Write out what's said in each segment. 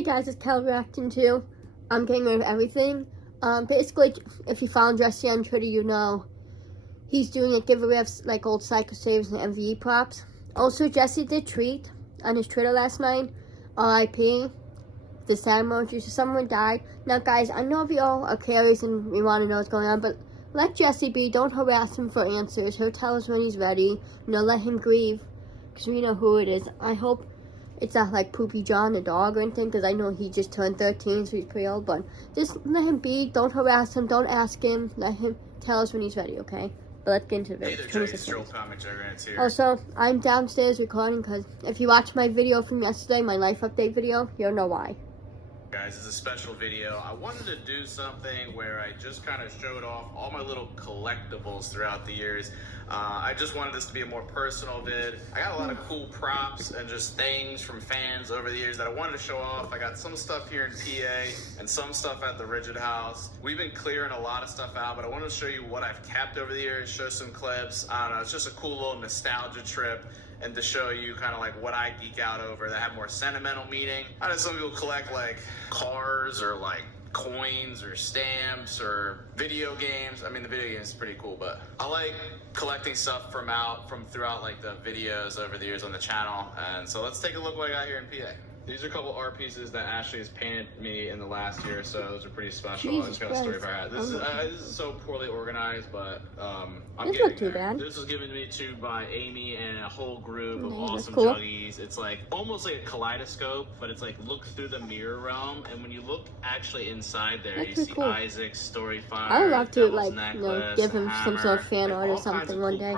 Hey guys, it's Cal reacting to I'm getting rid of everything. Basically, if you follow Jesse on Twitter, you know he's doing a giveaway of like old KCoStreams and MVE props. Also, Jesse did tweet on his Twitter last night, RIP, the sad emoji, so someone died. Now guys, I know we all are curious and we want to know what's going on, but let Jesse be. Don't harass him for answers. He'll tell us when he's ready. You know, let him grieve, because we know who it is. I hope it's not like Poopy John, the dog, or anything, because I know he just turned 13, so he's pretty old. But just let him be. Don't harass him. Don't ask him. Let him tell us when he's ready, okay? But let's get into the video. Also, I'm downstairs recording, because if you watch my video from yesterday, my life update video, you'll know why. Guys, this is a special video. I wanted to do something where I just kind of showed off all my little collectibles throughout the years. I just wanted this to be a more personal vid. I got a lot of cool props and just things from fans over the years that I wanted to show off. I got some stuff here in PA and some stuff at the Rigid House. We've been clearing a lot of stuff out, but I wanted to show you what I've kept over the years, show some clips. I don't know, it's just a cool little nostalgia trip, and to show you kind of like what I geek out over that have more sentimental meaning. I know some people collect like cars or like coins or stamps or video games. I mean, the video games is pretty cool, but I like collecting stuff from throughout like the videos over the years on the channel. And so let's take a look what I got here in PA. These are a couple art pieces that Ashley has painted me in the last year, so those are pretty special. I just got a story about it. This is so poorly organized, but I'm getting too bad. This was given to me too by Amy and a whole group of awesome juggies. It's like almost like a kaleidoscope, but it's like look through the mirror realm, and when you look actually inside there, you see Isaac's story fire. I would love to like give him some sort of fan art or something one day.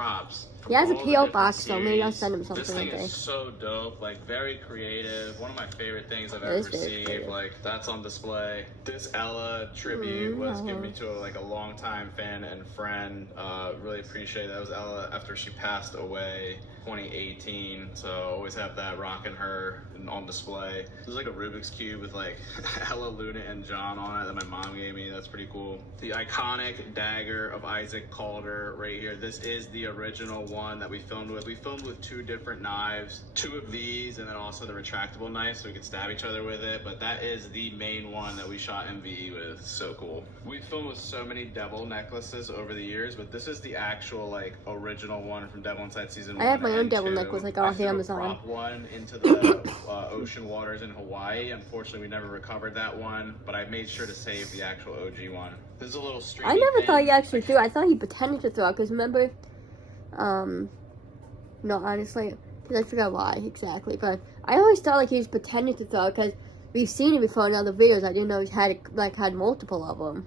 He has a P.O. box, so maybe I'll send him something one day. This thing is so dope, like very creative. One of my favorite things I've ever received. Like that's on display. This Ella tribute was given me to a longtime fan and friend. Really appreciate it. That was Ella after she passed away 2018, so always have that rocking her on display. This is like a Rubik's Cube with like Ella, Luna, and John on it that my mom gave me. That's pretty cool. The iconic dagger of Isaac Calder right here. This is the original one that we filmed with. We filmed with two different knives, two of these, and then also the retractable knife so we could stab each other with it. But that is the main one that we shot MVE with. So cool. We filmed with so many devil necklaces over the years, but this is the actual like original one from Devil Inside season 1. I have my own devil necklace like off Amazon. One into the ocean waters in Hawaii. Unfortunately, we never recovered that one, but I made sure to save the actual OG one. This is a little street. I never thought he actually threw. I thought he pretended to throw, because remember, no, honestly, because I forgot why exactly, but I always thought like he was pretending to throw, because we've seen it before in other videos. I didn't know he had multiple of them,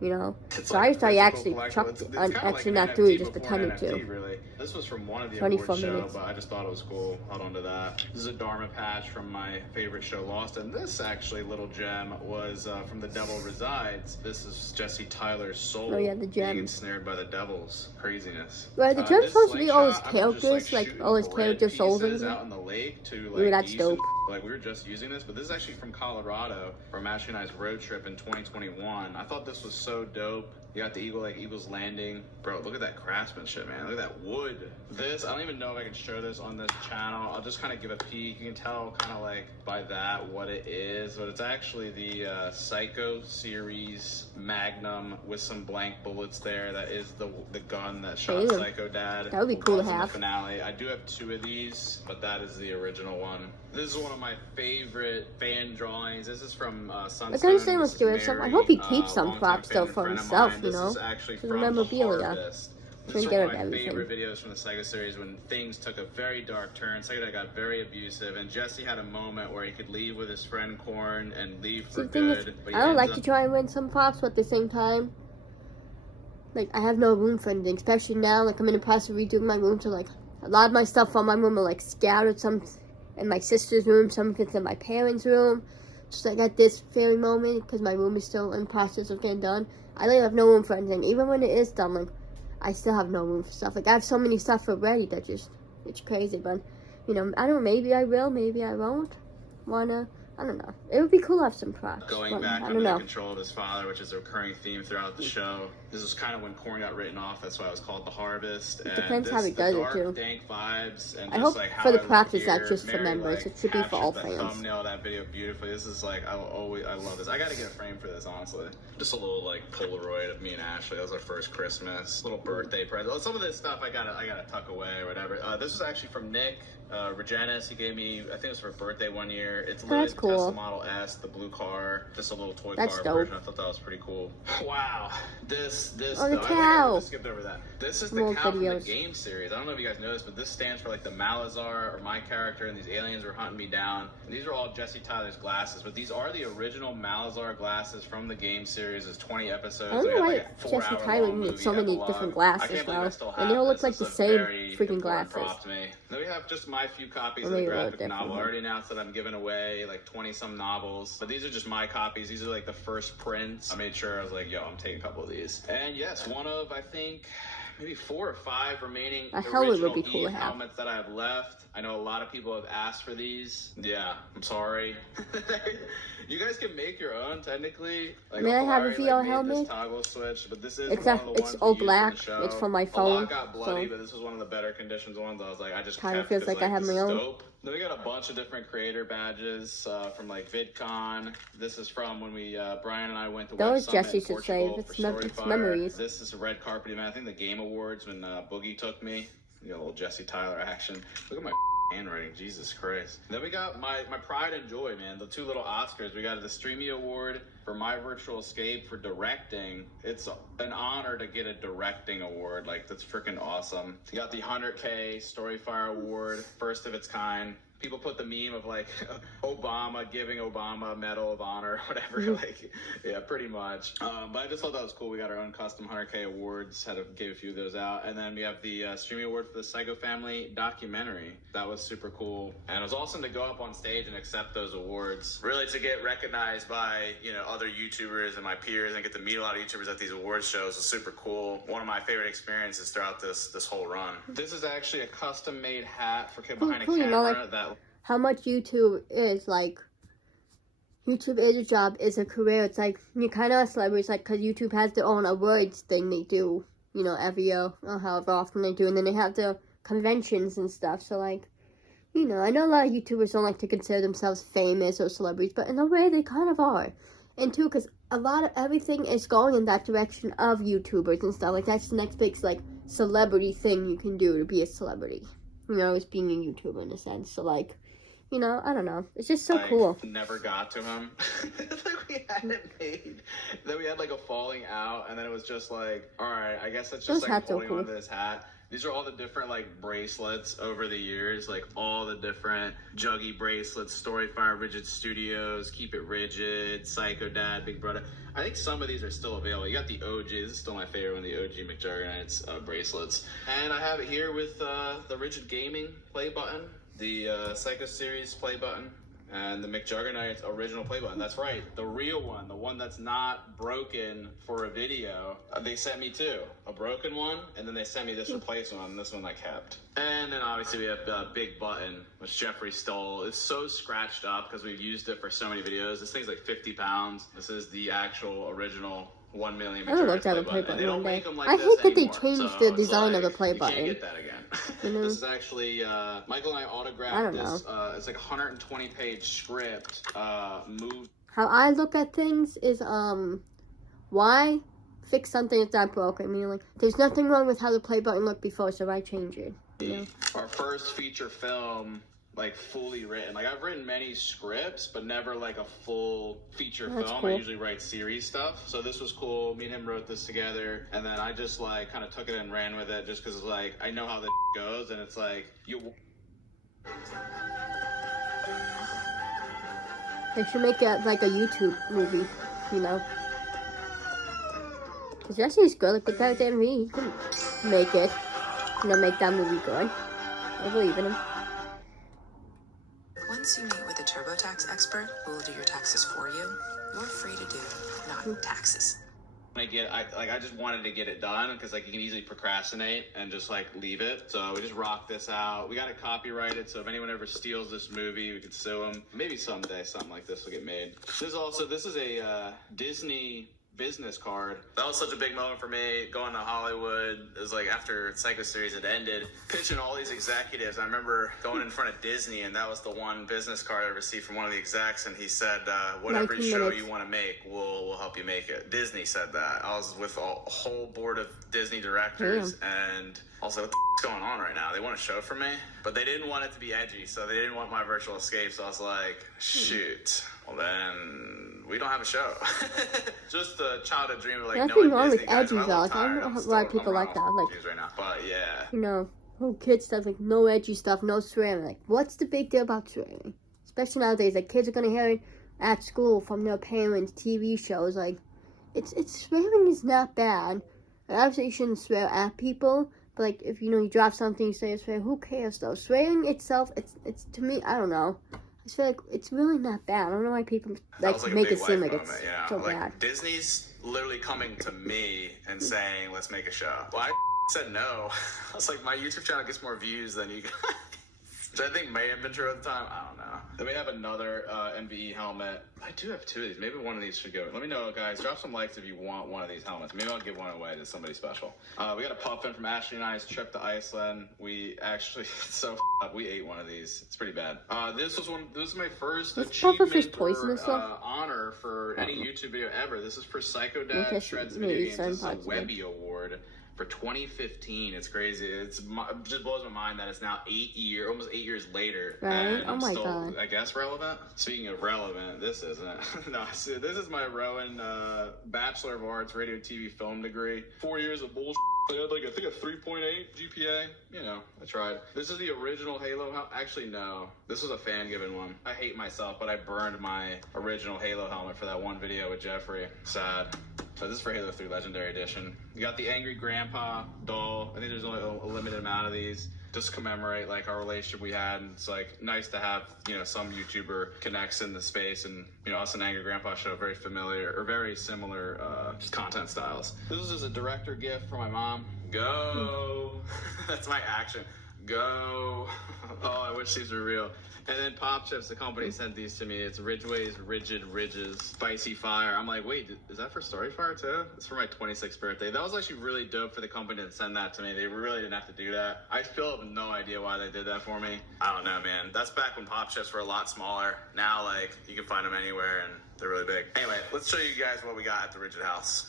you know. So I just thought he actually chucked it, actually not threw, he just pretended to. Really. This was from one of the award shows, but I just thought it was cool. Held on to that. This is a Dharma patch from my favorite show, Lost, and this actually little gem was from The Devil Resides. This is Jesse Tyler's soul being ensnared by the devils. Craziness. Right, the gem's supposed to be all his characters, like all his character souls in out in the lake to like. Dude, that's dope. Like we were just using this, but this is actually from Colorado from Ashley and I's road trip in 2021. I thought this was so dope. You got the eagle, like Eagle's Landing. Bro, look at that craftsmanship, man. Look at that wood. This, I don't even know if I can show this on this channel. I'll just kind of give a peek. You can tell kind of like by that what it is. But it's actually the Psycho series Magnum with some blank bullets there. That is the gun that shot Psycho Dad. That would be cool to have. The finale. I do have two of these, but that is the original one. This is one of my favorite fan drawings. This is from Sunstone. I hope he keeps some props though for himself, you know. For the memorabilia. This is one of my favorite videos from the Psycho series when things took a very dark turn. Psycho Dad got very abusive, and Jesse had a moment where he could leave with his friend Korn and leave for good. I don't like to try and win some props, but at the same time, like I have no room for anything, especially now. Like I'm in the process of redoing my room, so like a lot of my stuff from my room are like scattered. Some in my sister's room, some of it's in my parents' room. Just like at this very moment, because my room is still in the process of getting done, I really have no room for anything. Even when it is done, like I still have no room for stuff. Like I have so many stuff already that just it's crazy. But you know, I don't know. Maybe I will. Maybe I won't. I I don't know. It would be cool to have some props. Going back under the control of his father, which is a recurring theme throughout the show. This is kind of when corn got written off. That's why it was called The Harvest. It depends how he does it too. Dank vibes and I just hope like how for the I props look it's not here, just for Mary, members. like, It should be for all captured the fans. thumbnail of that video beautifully. This is like I love this. I gotta get a frame for this, honestly. Just a little like Polaroid of me and Ashley. That was our first Christmas. Little birthday present. Some of this stuff I gotta tuck away or whatever. This was actually from Nick Regenis. He gave me, I think it was for a birthday one year. It's literally the Tesla Model S, the blue car, just a little toy car version. I thought that was pretty cool. Wow, this oh, the though, cow. I skipped over that. This is the cow from the game series. I don't know if you guys noticed, but this stands for like the Malazar or my character, and these aliens were hunting me down. And these are all Jesse Tyler's glasses, but these are the original Malazar glasses from the game series. It's 20 episodes. I don't know why Jesse Tyler needs so many different glasses though, and they all look like the same freaking glasses. Then we have just my few copies of the graphic novel. I already announced that I'm giving away like 20-some novels, but these are just my copies. These are like the first prints. I made sure I was like, yo, I'm taking a couple of these. And yes, one of, I think, maybe 4 or 5 remaining original Eve helmets that I have left. I know a lot of people have asked for these. Yeah, I'm sorry. You guys can make your own, technically. Like, may I have a VR helmet? This toggle switch, but this is it's all black. It's from my phone. A lot got bloody, but this was one of the better conditions ones. I was like, I just kind of feels like I have my own. Dope. Then we got a bunch of different creator badges from like VidCon. This is from when we Brian and I went to Web Summit Jesse should save. It's memories. This is a red carpet event. I think the Game Awards when Boogie took me. You got a little Jesse Tyler action. Look at my handwriting, Jesus Christ. Then we got my pride and joy, man. The 2 little Oscars. We got the Streamy Award for My Virtual Escape for directing. It's an honor to get a directing award. Like, that's freaking awesome. You got the 100K Storyfire Award, first of its kind. People put the meme of like Obama giving Obama a Medal of Honor or whatever. Like, yeah, pretty much. But I just thought that was cool. We got our own custom 100K awards. Had to give a few of those out. And then we have the Streaming Award for the Psycho Family documentary. That was super cool. And it was awesome to go up on stage and accept those awards. Really to get recognized by, you know, other YouTubers and my peers and get to meet a lot of YouTubers at these awards shows was super cool. One of my favorite experiences throughout this whole run. This is actually a custom made hat for Kid Behind a Camera that how much YouTube is like. YouTube is a job, is a career. It's like you kind of celebrities, like, because YouTube has their own awards thing they do, you know, every year or however often they do, and then they have the conventions and stuff. So like, you know, I know a lot of YouTubers don't like to consider themselves famous or celebrities, but in a way they kind of are. And too, because a lot of everything is going in that direction of YouTubers and stuff. Like, that's the next big like celebrity thing you can do to be a celebrity. You know, as being a YouTuber in a sense. So like, you know, I don't know. It's just so cool. Never got to him. Like, we had it made. Then we had like a falling out, and then it was just like, all right, I guess it's just like holding onto this hat. These are all the different like bracelets over the years, like all the different Juggy bracelets, Storyfire, Rigid Studios, Keep It Rigid, Psycho Dad, Big Brother. I think some of these are still available. You got the OG. This is still my favorite one, the OG McJuggernauts bracelets. And I have it here with the Rigid Gaming play button, the Psycho Series play button, and the McJuggernauts original play button. That's right, the real one, the one that's not broken for a video. They sent me 2, a broken one, and then they sent me this replacement one, and this one I kept. And then obviously we have the big button, which Jeffrey stole. It's so scratched up because we've used it for so many videos. This thing's like 50 pounds. This is the actual original 1 million. I would like to have a play button one day. I hate that they changed the design of the play button. You can't get that again. This is actually Michael and I autographed this. It's like a 120-page script. Moved. How I look at things is why fix something that's not broken? I mean, like, there's nothing wrong with how the play button looked before, so why change it? You know? Our first feature film, like, fully written. Like, I've written many scripts, but never like a full feature film. Cool. I usually write series stuff. So this was cool. Me and him wrote this together, and then I just like kind of took it and ran with it, just because like I know how this goes, and it's like you. They should make it like a YouTube movie, you know. Because Jesse's good. Like, without MV, he can make it. You know, make that movie good. I believe in him. Once you meet with a TurboTax expert who will do your taxes for you, you're free to do not taxes. I just wanted to get it done because like you can easily procrastinate and just like leave it. So we just rocked this out. We got it copyrighted, so if anyone ever steals this movie, we could sue them. Maybe someday something like this will get made. This is a Disney business card. That was such a big moment for me, going to Hollywood. It was like after KCoStreams had ended, pitching all these executives. I remember going in front of Disney, and that was the one business card I received from one of the execs, and he said, whatever show you want to make, we'll help you make it. Disney said that. I was with a whole board of Disney directors, and also, what the f***'s going on right now? They want a show for me, but they didn't want it to be edgy, so they didn't want my virtual escape, so I was like, shoot. Well, then we don't have a show. Just a childhood dream of like nothing wrong with edgy, though. I don't know why people like that. Like, right now. But yeah, you know, whole kid stuff, like no edgy stuff, no swearing. Like, what's the big deal about swearing? Especially nowadays, like kids are gonna hear it at school from their parents, TV shows. Like, it's swearing is not bad. And obviously, you shouldn't swear at people. But like, if you drop something, you say a swear. Who cares though? Swearing itself, it's to me, I don't know. I feel like it's really not bad. I don't know why people like make it seem like it's so bad. Disney's literally coming to me and saying, "Let's make a show." Well, I said no. I was like, my YouTube channel gets more views than you guys. Which I think may have been true at the time. I don't know. Then we have another MBE helmet. I do have two of these. Maybe one of these should go. Let me know, guys. Drop some likes if you want one of these helmets. Maybe I'll give one away to somebody special. We got a puffin from Ashley and I's trip to Iceland. We actually, we ate one of these. It's pretty bad. This was my first achievement or honor for any YouTube video ever. This is for Psycho Dad Shreds Video Games. This is a Webby Award. For 2015, it's crazy. It just blows my mind that it's now almost 8 years later. Right? And I'm still, God. I guess, relevant. Speaking of relevant, this isn't. No, see, this is my Rowan Bachelor of Arts Radio TV Film degree. 4 years of bullshit. I had I think a 3.8 GPA. You know, I tried. This is the original Halo helmet. Actually, no. This was a fan-given one. I hate myself, but I burned my original Halo helmet for that one video with Jeffrey. Sad. So this is for Halo 3 Legendary Edition. You got the Angry Grandpa doll. I think there's only a limited amount of these. Just to commemorate like our relationship we had, and it's like nice to have some YouTuber connects in the space, and us and Angry Grandpa show very familiar or very similar content styles. This is just a director gift for my mom. Go. That's my action. Go. Oh, I wish these were real. And then Pop Chips, the company, sent these to me. It's Ridgway's Rigid Ridges Spicy Fire. I'm like, wait, is that for Story Fire too? It's for my 26th birthday. That was actually really dope for the company to send that to me. They really didn't have to do that. I still have no idea why they did that for me. I don't know, man. That's back when Pop Chips were a lot smaller. Now, like, you can find them anywhere, and they're really big. Anyway, let's show you guys what we got at the Rigid House.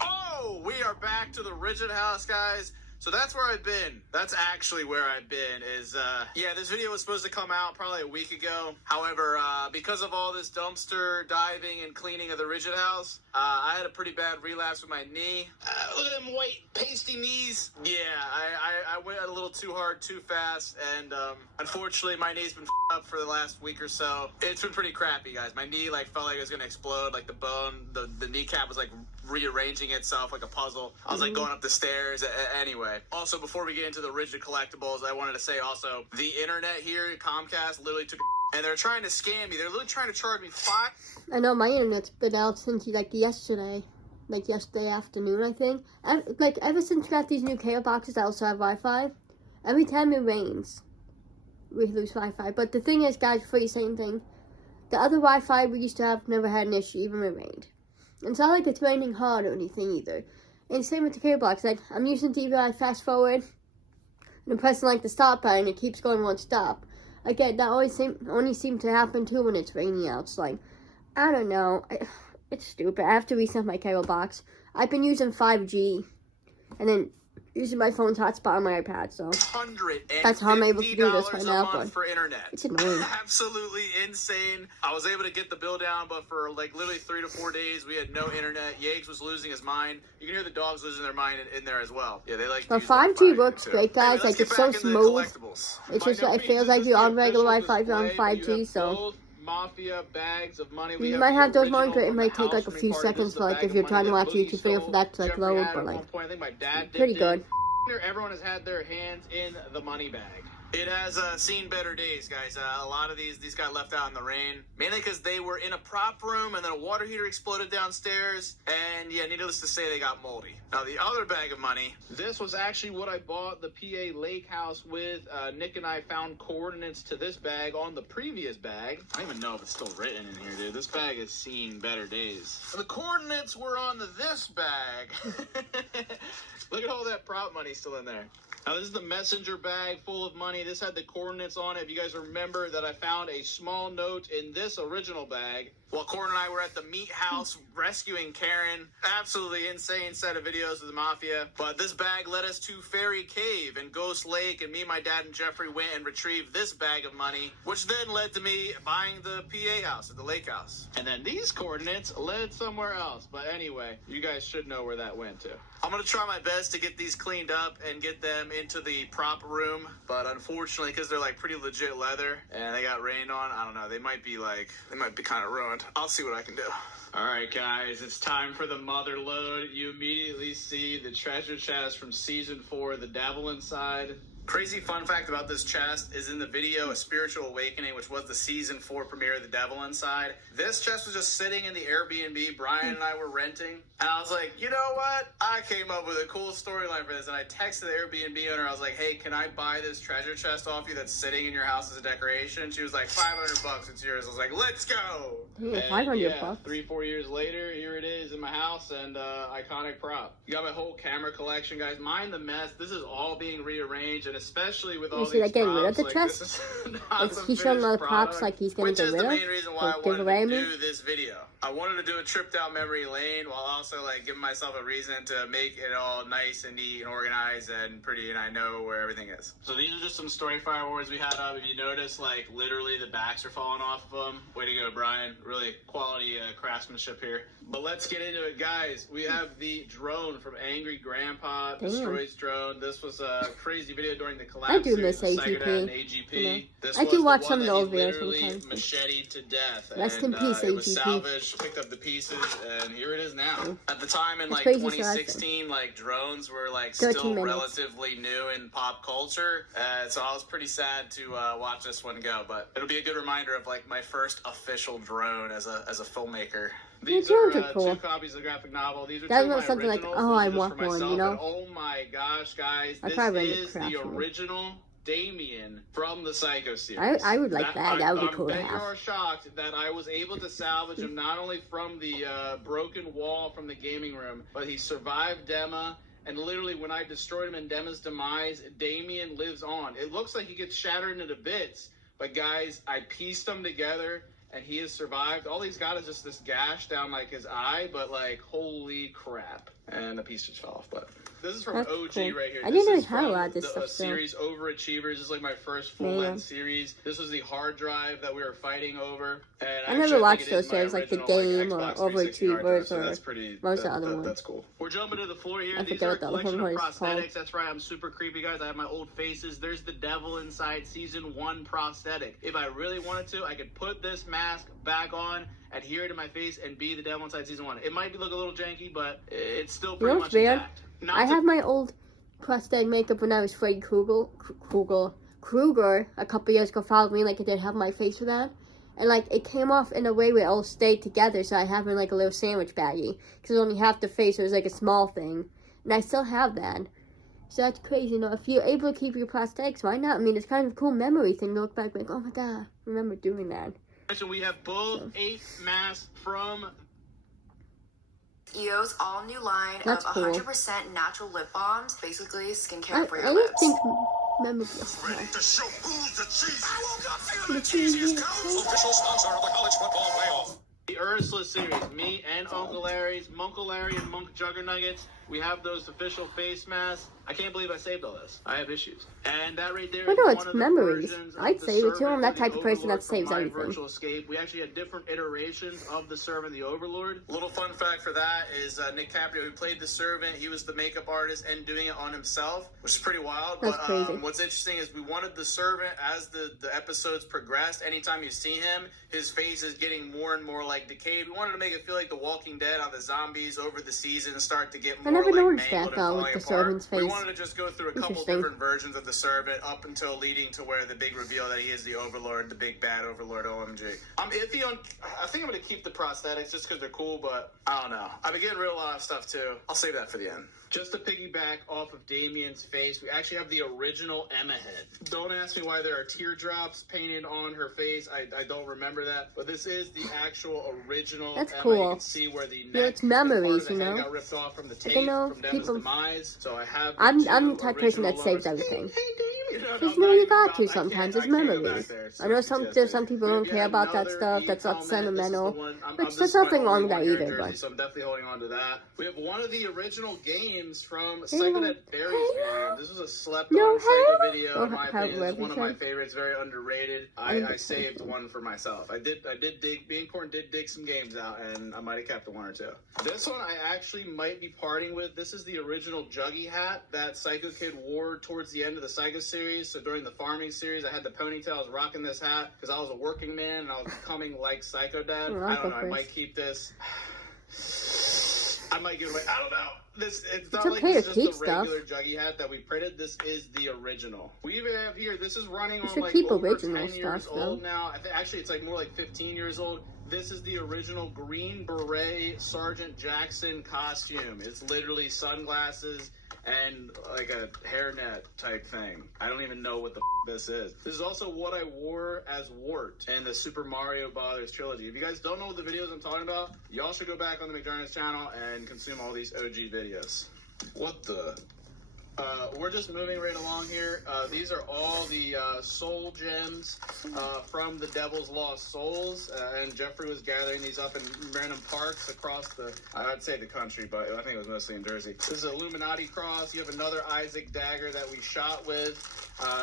Oh, we are back to the Rigid House, guys. So that's where I've been. That's actually where I've been this video was supposed to come out probably a week ago. However, because of all this dumpster diving and cleaning of the Rigid House, I had a pretty bad relapse with my knee. Look at them white, pasty knees. Yeah, I went a little too hard, too fast, and unfortunately, my knee's been up for the last week or so. It's been pretty crappy, guys. My knee felt like it was gonna explode. Like the bone, the kneecap was rearranging itself like a puzzle. I was going up the stairs. Anyway, also before we get into the Rigid collectibles, I wanted to say also the internet here at Comcast literally took and they're trying to scam me. They're literally trying to charge me $5. I know my internet's been out since yesterday afternoon, I think. Ever since we got these new KO boxes that also have Wi-Fi, every time it rains, we lose Wi-Fi. But the thing is, guys, before you say anything, the other Wi-Fi we used to have never had an issue, even when it rained. It's not like it's raining hard or anything either. And same with the cable box. I'm using TV, I fast forward, and I'm pressing the stop button, it keeps going one stop. Again, that only seemed to happen too when it's raining out. It's I don't know. It's stupid. I have to reset my cable box. I've been using 5G, and then using my phone's hotspot on my iPad, so that's how I'm able to do this right now. But for internet, it's annoying. Absolutely insane. I was able to get the bill down, but for literally 3 to 4 days, we had no internet. Yates was losing his mind. You can hear the dogs losing their mind in there as well. Yeah, they But 5G works great, guys. Anyway, it's so smooth. It's just it feels like you're on regular Wi-Fi, you're on 5G, so. Mafia bags of money. You might have those monitor. It might take a few seconds for if you're trying to watch a YouTube video for that to load, but pretty good. Everyone has had their hands in the money bag. It has seen better days, guys. A lot of these got left out in the rain, mainly because they were in a prop room and then a water heater exploded downstairs, and yeah, needless to say, they got moldy. Now, the other bag of money, this was actually what I bought the PA Lake House with. Nick and I found coordinates to this bag on the previous bag. I don't even know if it's still written in here, dude. This bag has seen better days. The coordinates were on this bag. Look at all that prop money still in there. Now, this is the messenger bag full of money. This had the coordinates on it. If you guys remember that I found a small note in this original bag while Corin and I were at the meat house rescuing Karen. Absolutely insane set of videos of the mafia. But this bag led us to Fairy Cave and Ghost Lake, and me, my dad, and Jeffrey went and retrieved this bag of money, which then led to me buying the PA house at the lake house. And then these coordinates led somewhere else. But anyway, you guys should know where that went to. I'm going to try my best to get these cleaned up and get them into the prop room, but unfortunately, because they're like pretty legit leather and they got rained on, I don't know, they might be kind of ruined. I'll see what I can do. All right, guys, it's time for the mother load. You immediately see the treasure chest from season 4, The Devil Inside. Crazy fun fact about this chest is in the video A Spiritual Awakening, which was the season 4 premiere of The Devil Inside. This chest was just sitting in the Airbnb Brian and I were renting. And I was like, you know what? I came up with a cool storyline for this. And I texted the Airbnb owner. I was like, hey, can I buy this treasure chest off you that's sitting in your house as a decoration? She was like, $500, it's yours. I was like, let's go. Yeah, $500 bucks. 3-4 years later, here it is in my house, and iconic prop. You got my whole camera collection, guys. Mind the mess. This is all being rearranged, and especially with all these props, getting rid of the like, chest? this is not the He's showing all the finished props product, like he's going to get rid of? Which is the main reason why I give wanted away to me? do this video. I wanted to do a trip down memory lane while also like giving myself a reason to make it all nice and neat and organized and pretty, and I know where everything is. So these are just some story fireworks we had up. If you notice, like literally the backs are falling off of them. Way to go, Brian. Really quality craftsmanship here. But let's get into it, guys. We have the drone from Angry Grandpa Destroys Drone. This was a crazy video during the collapse. I do miss AGP. AGP. You know, this I was do watch the some of one those that he videos literally sometimes. macheted to death. Rest and, in peace, it was AGP. salvaged, picked up the pieces, and here it is now. At the time in It's like crazy 2016, like drones were like 13 still minutes. relatively new in pop culture. So I was pretty sad to watch this one go, but it'll be a good reminder of like my first official drone as a filmmaker. These drones are are cool. 2 copies of the graphic novel. These are That's 2 of not my something like, originals. oh, Those I are just want for myself, one, you know? and oh my gosh, guys, I this probably is crap the for me. original Damien from the Psycho series. I would like that. That would be cool to I bet you have. are shocked that I was able to salvage him not only from the broken wall from the gaming room, but he survived Dema. And literally, when I destroyed him in Dema's demise, Damien lives on. It looks like he gets shattered into bits, but guys, I pieced them together, and he has survived. All he's got is just this gash down like his eye, but like, holy crap. And the piece just fell off, but this is from That's OG cool. right here. I didn't know This he had a is lot of this from stuff still. series Overachievers. This is like my first full-length series. This was the hard drive that we were fighting over. And I never watched those series like The Game or Overachievers or most of the other ones. That's cool. We're jumping to the floor here. I These forget are a what the other collection one of was called. prosthetics. That's right. I'm super creepy, guys. I have my old faces. There's the Devil Inside Season 1 prosthetic. If I really wanted to, I could put this mask back on, adhere it to my face, and be the Devil Inside Season 1. It might look a little janky, but it's still pretty much intact. I have my old prosthetic makeup when I was Freddy Krueger a couple years ago. Followed me like it did have my face for that, and like it came off in a way where it all stayed together. So I have it in like a little sandwich baggie because only half the face was like a small thing, and I still have that. So that's crazy. You know, if you're able to keep your prosthetics, why not? I mean, it's kind of a cool memory thing to look back like, oh my god, remember doing that. So we have both 8 masks from EO's all-new line That's of cool. 100% natural lip balms, basically skincare for I your don't lips. think memory. Ready to show who's the cheese. I woke up feeling the cheesiest coach. Official sponsor of the college football playoff. the Ursula series. Me and Uncle Larry's, Munkle Larry and Monk Juggernuggets. We have those official face masks. I can't believe I saved all this. I have issues. And that right there Well, is no, one it's of the memories. versions of I'd the save it too. Servant I'm that or the type of person that Overlord from saves My everything. Virtual Escape. We actually had different iterations of the Servant and the Overlord. Little fun fact for that is Nick Caprio, who played the Servant, he was the makeup artist and doing it on himself, which is pretty wild. That's but crazy. What's interesting is we wanted the Servant, as the episodes progressed, anytime you see him, his face is getting more and more like like decayed. We wanted to make it feel like The Walking Dead on the zombies over the season start to get I more never like noticed mangled that and though falling with the apart. servant's We face. wanted to just go through a couple Interesting. different versions of the servant up until leading to where the big reveal that he is the Overlord, the big bad Overlord. OMG. I'm iffy on. I think I'm gonna keep the prosthetics just because they're cool, but I don't know. I've been getting rid of a lot of stuff too. I'll save that for the end. Just to piggyback off of Damien's face, we actually have the original Emma head. Don't ask me why there are teardrops painted on her face. I don't remember that, but this is the actual original That's Emma. cool. You can see where the neck it's memories, and part of the you head know? got ripped off from the Like, tape I know from Emma's people- demise. So I have. I'm two the type of person that original saves lovers. everything. Hey, Damien. No, Because no, you know you not even got to about- I sometimes. can't- It's I can't go back memories. there. It's I know so there's some PTSD. people We don't have care about that another stuff. Eve That's not helmet. This is the sentimental. one- Which this there's is my nothing wrong only with that one here in either. Jersey, But so I'm definitely holding on to that. We have one of the original games from Hey, Psycho no. That Berries Hey, video. This was a slept No, on Psycho hey. video, Oh, in my how- opinion. This is one of my whatever. favorites, very underrated. I saved one for myself. I did dig, Being Corn did dig some games out, and I might have kept one or two. This one I actually might be parting with. This is the original Juggy hat that Psycho Kid wore towards the end of the Psycho series. So during the farming series, I had the ponytail. I was rocking this hat because I was a working man and I was becoming like Psycho Dad. Oh, I don't know. I Chris. might keep this. I might give it away. I don't know. It's not okay like to this is keep just the stuff. regular Juggy hat that we printed. This is the original. We even have here. This is running You on should like keep over original 10 years stuff, though. old now. Actually, it's like more like 15 years old. This is the original Green Beret Sergeant Jackson costume. It's literally sunglasses and like a hairnet type thing. I don't even know what the this is. This is also what I wore as Wart in the Super Mario Brothers trilogy. If you guys don't know what the videos I'm talking about, y'all should go back on the McJarnas channel and consume all these OG videos. What the? We're just moving right along here. These are all the soul gems from the Devil's Lost Souls, and Jeffrey was gathering these up in random parks across I'd say the country, but I think it was mostly in Jersey. This is an Illuminati cross. You have another Isaac dagger that we shot with.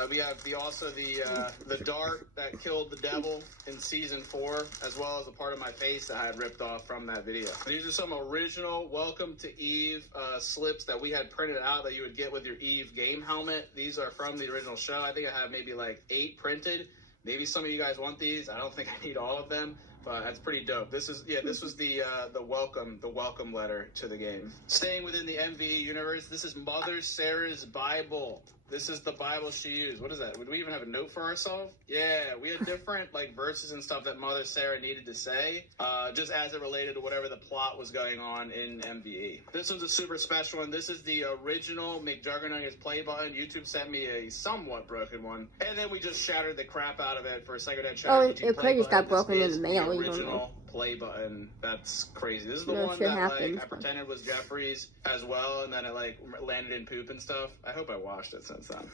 We have the dart that killed the devil in season 4, as well as a part of my face that I had ripped off from that video. These are some original Welcome to Eve slips that we had printed out that you would get with your Eve game helmet. These are from the original show. I think I have maybe like 8 printed. Maybe some of you guys want these. I don't think I need all of them, but that's pretty dope. This was the welcome letter to the game. Staying within the MVE universe, this is Mother Sarah's Bible. This is the Bible she used. What is that? Would we even have a note for ourselves? Yeah, we had different like verses and stuff that Mother Sarah needed to say, just as it related to whatever the plot was going on in MVE. This was a super special one. This is the original McJuggernuggets play button. YouTube sent me a somewhat broken one, and then we just shattered the crap out of it for Psycho Dad Oh, Strategy it play could just got button. broken This in the is mail, you don't original know. play button. That's crazy. This is the No, one shit that happens, I but- pretended was Jeffrey's as well, and then it like landed in poop and stuff. I hope I washed it since then.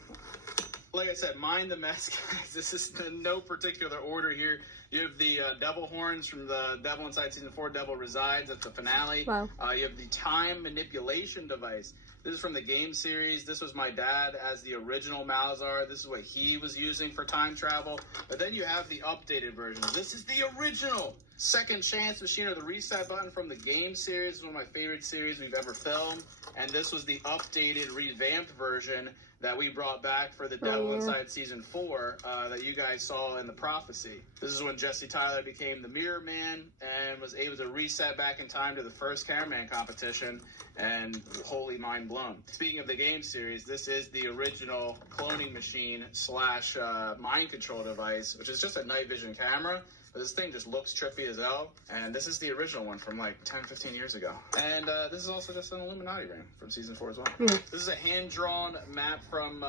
Like I said, mind the mess, guys. This is in no particular order here. You have the devil horns from the Devil Inside Season 4, Devil Resides. That's the finale. Wow. You have the time manipulation device. This is from the game series. This was my dad as the original Malzar. This is what he was using for time travel. But then you have the updated version. This is the original second chance machine, or the reset button from the game series. It's one of my favorite series we've ever filmed. And this was the updated, revamped version that we brought back for the Devil Inside Season 4 that you guys saw in the Prophecy. This is when Jesse Tyler became the Mirror Man and was able to reset back in time to the first Cameraman competition, and holy mind blown. Speaking of the game series, this is the original cloning machine / mind control device, which is just a night vision camera. But this thing just looks trippy as hell. And this is the original one from like 10, 15 years ago. And this is also just an Illuminati ring from season 4 as well. This is a hand-drawn map from,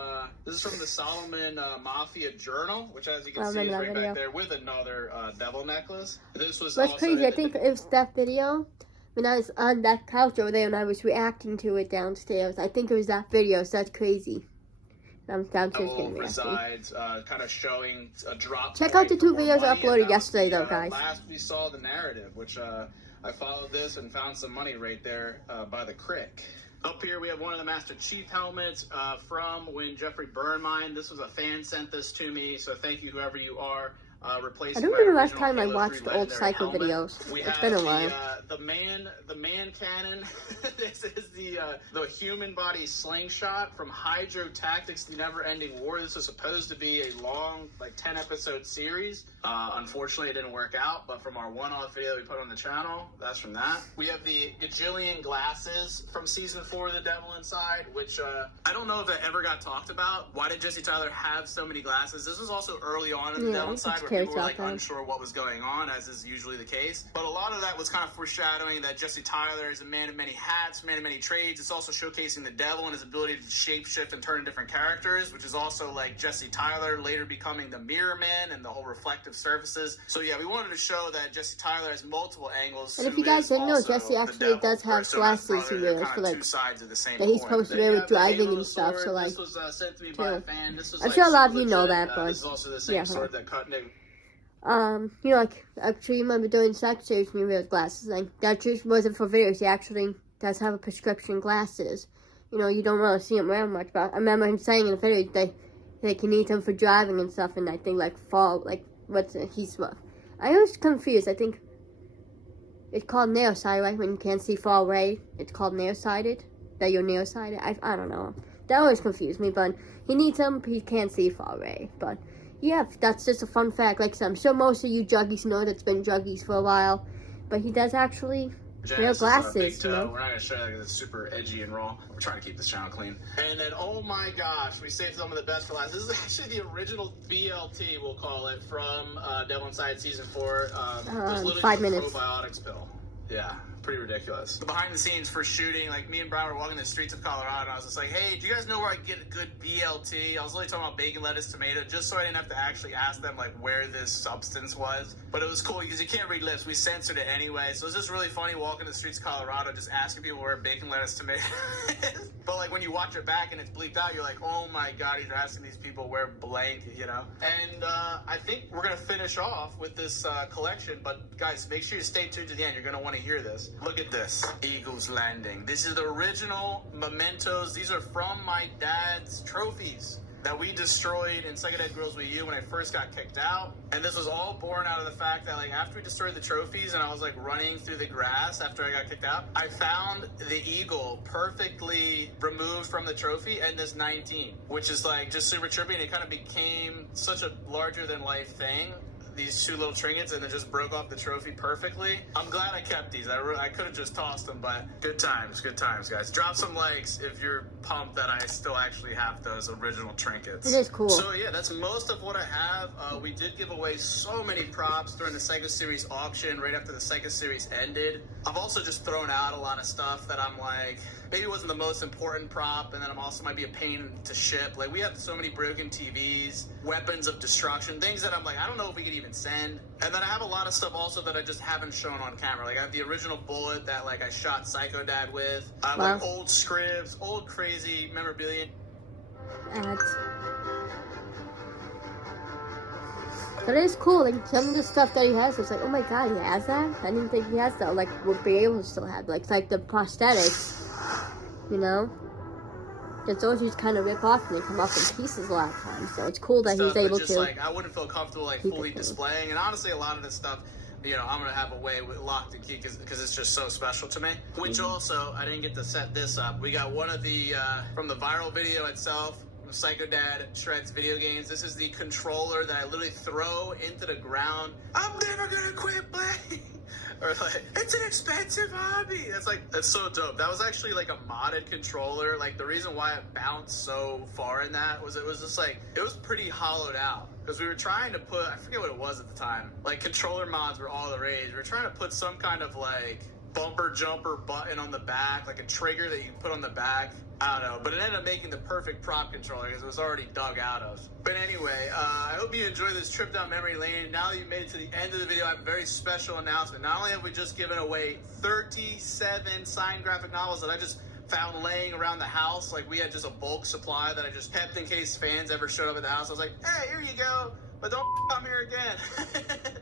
this is from the Solomon Mafia Journal, which as you can see is right back there with another devil necklace. This was What's also crazy, I think it was that video when I was on that couch over there and I was reacting to it downstairs. I think it was that video, so that's crazy. I'm downstairs getting reacting. Resides, kind of showing a drop. Check out the 2 point for videos more I money, uploaded and that was yesterday, the, though, guys. Last we saw the narrative, which I followed this and found some money right there by the crick. Up here we have one of the Master Chief helmets from when Jeffrey burned mine. This was a fan sent this to me, so thank you whoever you are. replacing I don't my remember last original time I Halo watched 3 the old legendary Psycho helmet. videos. We It's have been a while. the man cannon. This is the human body slingshot from Hydro Tactics: The Never Ending War. This was supposed to be a long, like 10-episode series. Unfortunately, it didn't work out. But from our one-off video we put on the channel, that's from that. We have the gajillion glasses from season 4 of The Devil Inside, which I don't know if that ever got talked about. Why did Jesse Tyler have so many glasses? This was also early on in The Devil Inside, where people were like unsure what was going on, as is usually the case. But a lot of that was kind of foreshadowing that Jesse Tyler is a man of many hats, man of many trades. It's also showcasing the devil and his ability to shapeshift and turn into different characters, which is also like Jesse Tyler later becoming the Mirror Man and the whole reflective surfaces. So yeah, we wanted to show that Jesse Tyler has multiple angles. And if you guys didn't know, Jesse actually does have glasses he wears for like that he's supposed to wear with driving and stuff. So like, this was sent to me by a fan. This was, I'm like, sure a lot of super you know legit. that, but this is also the same sword that cut Nick. you know, like, actually, remember doing sex series when he wears glasses. Like, that just wasn't for videos. He actually does have a prescription glasses. You know, you don't really see him wearing much, but I remember him saying in the video that like he needs them for driving and stuff, and I think like fall, like I was confused. I think it's called nearsighted, right? When you can't see far away, it's called nearsighted. That you're nearsighted. I don't know. That always confused me, but he needs them, he can't see far away. But yeah, that's just a fun fact. Like I said, I'm sure most of you juggies know that's been juggies for a while, but he does actually wear glasses, you know? We're not going to show you that it's super edgy and raw. We're trying to keep this channel clean. And then, oh my gosh, we saved some of the best for last. This is actually the original BLT, we'll call it, from Devil Inside Season 4. It was literally 5 just a minutes. probiotics pill. Yeah, pretty ridiculous. Behind the scenes for shooting, like me and Brian were walking the streets of Colorado, and I was just like, hey, do you guys know where I can get a good BLT? I was literally talking about bacon, lettuce, tomato, just so I didn't have to actually ask them like where this substance was. But it was cool because you can't read lips. We censored it anyway. So it was just really funny walking the streets of Colorado, just asking people where bacon, lettuce, tomato is. But like when you watch it back and it's bleeped out, you're like, oh my God, you're asking these people where blank, you know? And I think we're going to finish off with this collection. But guys, make sure you stay tuned to the end. You're going to want to hear this. Look at this. Eagle's Landing. This is the original mementos. These are from my dad's trophies that we destroyed in Second Ed Girls With You when I first got kicked out. And this was all born out of the fact that like after we destroyed the trophies and I was like running through the grass after I got kicked out, I found the eagle perfectly removed from the trophy and this 19, which is like just super trippy, and it kind of became such a larger than life thing. These two little trinkets, and it just broke off the trophy perfectly. I'm glad I kept these. I could have just tossed them, but good times, guys. Drop some likes if you're pumped that I still actually have those original trinkets. It is cool. So yeah, that's most of what I have. We did give away so many props during the Psycho Series auction right after the Psycho Series ended. I've also just thrown out a lot of stuff that I'm like, maybe it wasn't the most important prop, and then I'm also might be a pain to ship. Like, we have so many broken TVs, weapons of destruction, things that I'm like, I don't know if we could even send. And then I have a lot of stuff also that I just haven't shown on camera. Like, I have the original bullet that, like, I shot Psycho Dad with. I have, like, old scripts, old crazy memorabilia. Ads. But it is cool, like, some of the stuff that he has, it's like, oh my God, he has that? I didn't think he has that, like, would be able to still have, like, it's like the prosthetics. You know? Because those just kind of rip off and they come off in pieces a lot of times. So it's cool that he's able just, to. Like, I wouldn't feel comfortable like fully displaying. And honestly, a lot of this stuff, you know, I'm gonna have a way with locked and key because it's just so special to me. Which also, I didn't get to set this up. We got one of the from the viral video itself. Psycho Dad Shreds video games. This is the controller that I literally throw into the ground. I'm never gonna quit playing. Or like, it's an expensive hobby. That's so dope. That was actually like a modded controller. Like the reason why it bounced so far in that was it was just like, it was pretty hollowed out. Because we were trying to put, I forget what it was at the time. Like controller mods were all the rage. We were trying to put some kind of like bumper jumper button on the back, like a trigger that you can put on the back. I don't know, but it ended up making the perfect prop controller because it was already dug out of. But anyway, I hope you enjoyed this trip down memory lane. Now that you've made it to the end of the video, I have a very special announcement. Not only have we just given away 37 signed graphic novels that I just found laying around the house, like we had just a bulk supply that I just kept in case fans ever showed up at the house. I was like, hey, here you go, but don't come here again.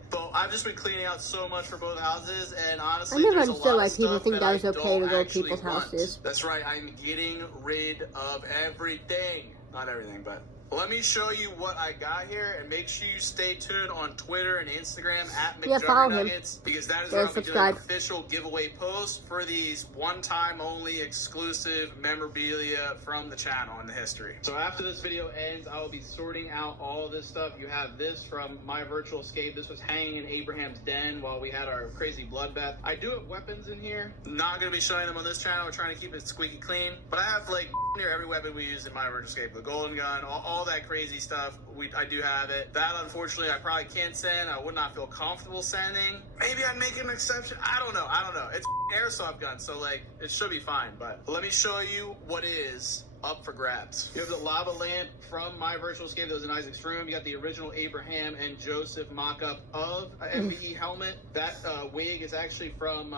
But I've just been cleaning out so much for both houses, and honestly, I never understood why people think that was okay to go to people's houses. That's right, I'm getting rid of everything. Not everything, but let me show you what I got here, and make sure you stay tuned on Twitter and Instagram at Yeah, follow him. McJuggernuggets, because that is Yeah, where I'll be doing subscribe. official giveaway posts for these one-time only exclusive memorabilia from the channel and the history. So after this video ends, I will be sorting out all this stuff. You have this from my virtual escape. This was hanging in Abraham's den while we had our crazy bloodbath. I do have weapons in here. Not going to be showing them on this channel. We're trying to keep it squeaky clean. But I have like near every weapon we used in my virtual escape. The golden gun, all that crazy stuff. I do have it. That, unfortunately, I probably can't send. I would not feel comfortable sending. Maybe I'd make an exception. I don't know. It's airsoft gun, so like it should be fine. But let me show you what is up for grabs. You have the lava lamp from my virtual escape that was in Isaac's room. You got the original Abraham and Joseph mock-up of an MVE helmet. That wig is actually from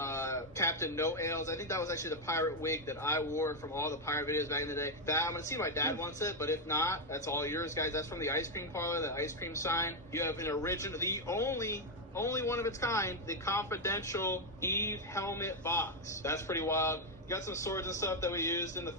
Captain No Ales. I think that was actually the pirate wig that I wore from all the pirate videos back in the day. That I'm gonna see if my dad wants it, but if not, that's all yours, guys. That's from the ice cream parlor, the ice cream sign. You have an original, the only one of its kind, the confidential Eve helmet box. That's pretty wild. You got some swords and stuff that we used in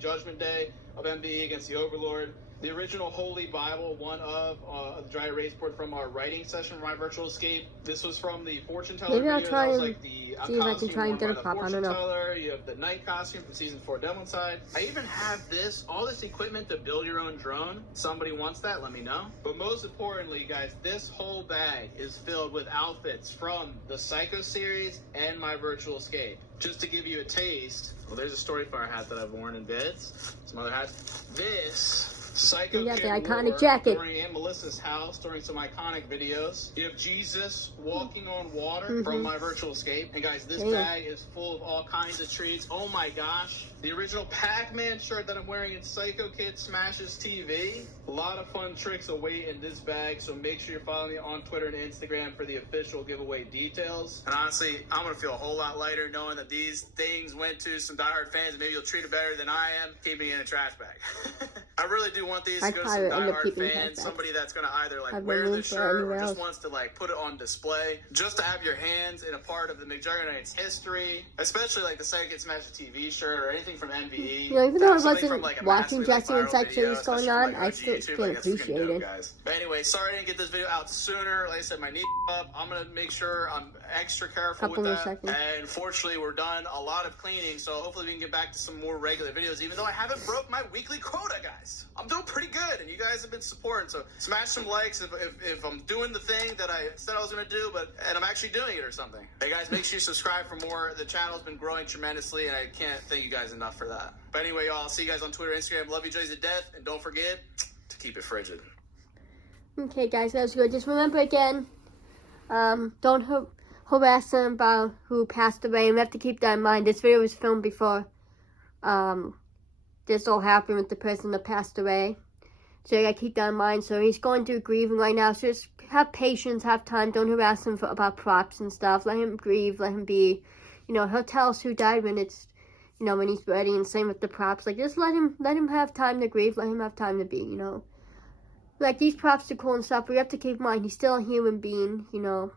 Judgment Day of MVE against the Overlord. The original Holy Bible, one of the dry erase board from our writing session from my virtual escape. This was from the fortune teller Maybe I'll video. try That was and like the see if I can costume try and worn get by a the pop. I fortune don't know. teller. You have the night costume from season 4 Devil Inside. I even have all this equipment to build your own drone. Somebody wants that, let me know. But most importantly, guys, this whole bag is filled with outfits from the Psycho series and my virtual escape. Just to give you a taste, well, there's a Storyfire hat that I've worn in bits. Some other hats. This Psycho You got Kid the iconic wore jacket. during Aunt Melissa's house during some iconic videos. You have Jesus walking on water from my virtual escape. And guys, this bag is full of all kinds of treats. Oh my gosh. The original Pac-Man shirt that I'm wearing in Psycho Kid Smashes TV. A lot of fun tricks await in this bag, so make sure you're following me on Twitter and Instagram for the official giveaway details. And honestly, I'm going to feel a whole lot lighter knowing that these things went to some diehard fans, and maybe you'll treat it better than I am keeping it in a trash bag. I really do want these to go to some diehard fans, somebody that's going to either like wear the shirt or just wants to like put it on display, just to have your hands in a part of the McJuggernuggets history, especially like the Psycho Kid Smashes TV shirt or anything from MVE. You know, even though I wasn't watching Jesse and Psych series going on, I still can appreciate it. But anyway, sorry I didn't get this video out sooner. Like I said, my knee up. I'm going to make sure I'm extra careful with that. And fortunately, we're done a lot of cleaning, so hopefully we can get back to some more regular videos, even though I haven't broke my weekly quota, guys. I'm doing pretty good, and you guys have been supporting, so smash some likes if I'm doing the thing that I said I was going to do, and I'm actually doing it or something. Hey, guys, make sure you subscribe for more. The channel's been growing tremendously, and I can't thank you guys enough for that. But anyway, y'all, I'll see you guys on Twitter, Instagram. Love you, Joyce to death, and don't forget to keep it frigid. Okay, guys, that was good. Just remember again, don't harass them about who passed away. And we have to keep that in mind. This video was filmed before this all happened with the person that passed away. So you gotta keep that in mind. So he's going through grieving right now. So just have patience, have time. Don't harass him about props and stuff. Let him grieve. Let him be. You know, he'll tell us who died when it's, you know, when he's ready. And same with the props. Like, just let him have time to grieve. Let him have time to be, you know. Like, these props are cool and stuff, but we have to keep in mind, he's still a human being, you know,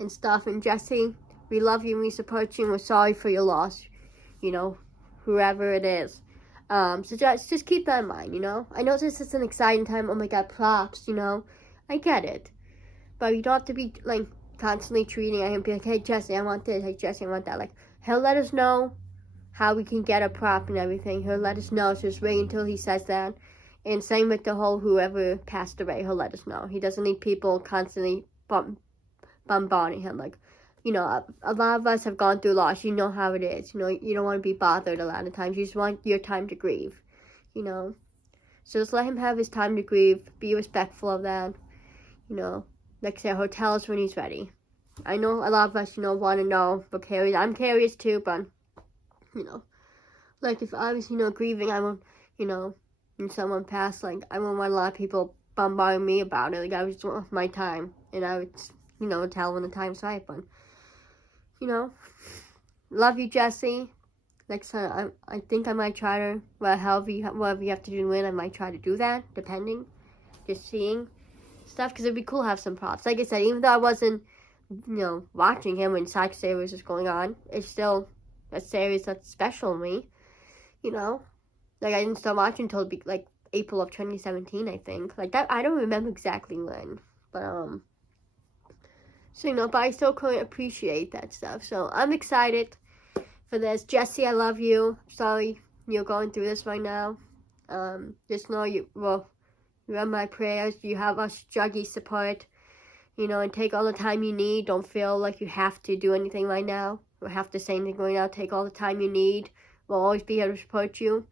and stuff. And Jesse, we love you and we support you and we're sorry for your loss, you know, whoever it is. So just keep that in mind, you know. I know this is an exciting time. Oh my God, props, you know. I get it. But you don't have to be, like, constantly tweeting at him, be like, hey, Jesse, I want this. Hey, Jesse, I want that. Like, he'll let us know how we can get a prop and everything. He'll let us know. So just wait until he says that. And same with the whole whoever passed away, he'll let us know. He doesn't need people constantly bombarding him. Like, you know, a lot of us have gone through loss. You know how it is. You know, you don't want to be bothered a lot of times. You just want your time to grieve, you know. So just let him have his time to grieve. Be respectful of that. You know, like I said, he'll tell us when he's ready. I know a lot of us, you know, want to know. But I'm curious too, but, you know. Like, if I was, you know, grieving, I would, you know, and someone passed, like, I wouldn't want a lot of people bombarding me about it. Like, I was just want my time, and I would, you know, tell when the time's right. But, you know, love you, Jesse. Next time, I think I might try to, well, whatever you have to do to win, I might try to do that, depending. Just seeing stuff, because it'd be cool to have some props. Like I said, even though I wasn't, you know, watching him when Psych series was going on, it's still a series that's special to me, you know. Like, I didn't start watching until, like, April of 2017, I think. Like that, I don't remember exactly when, but so you know, but I still couldn't appreciate that stuff. So I'm excited for this. Jesse, I love you. Sorry you're going through this right now. Just know you have my prayers. You have us Juggy support, you know, and take all the time you need. Don't feel like you have to do anything right now or have to say anything right now. Take all the time you need. We'll always be here to support you,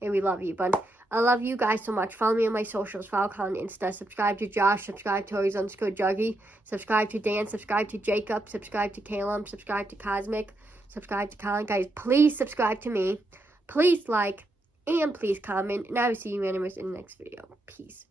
and we love you. But I love you guys so much. Follow me on my socials. Follow Colin on Insta. Subscribe to Josh. Subscribe to Hories_Juggy. Subscribe to Dan. Subscribe to Jacob. Subscribe to Caleb. Subscribe to Cosmic. Subscribe to Colin. Guys, please subscribe to me. Please like and please comment. And I will see you in the next video. Peace.